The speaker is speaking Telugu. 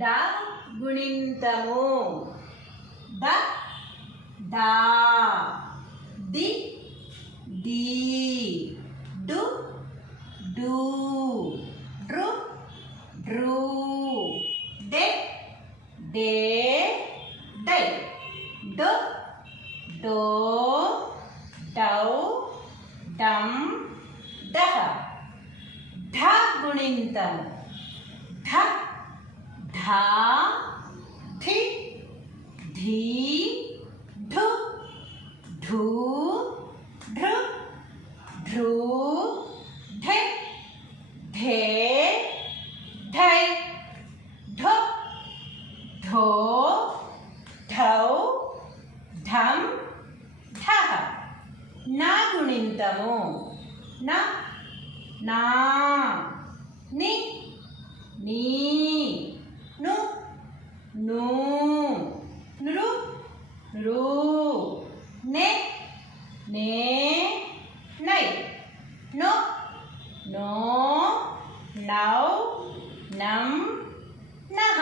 డ గుణింతము ద దా ది దీ డు డూ డ్రు డ్రూ డే డే డై డో డో డౌ డమ్ డహ ఢ గుణింతము ధ ధా ధి ధీ ధు ధూ ధృ ధృ ధె ధే ధై ధొ ధో ధౌ ధం ధః నా గుణింతము నా నా ని నీ ను నూ నృ నృ నే నే నై నో నో నౌ నం నః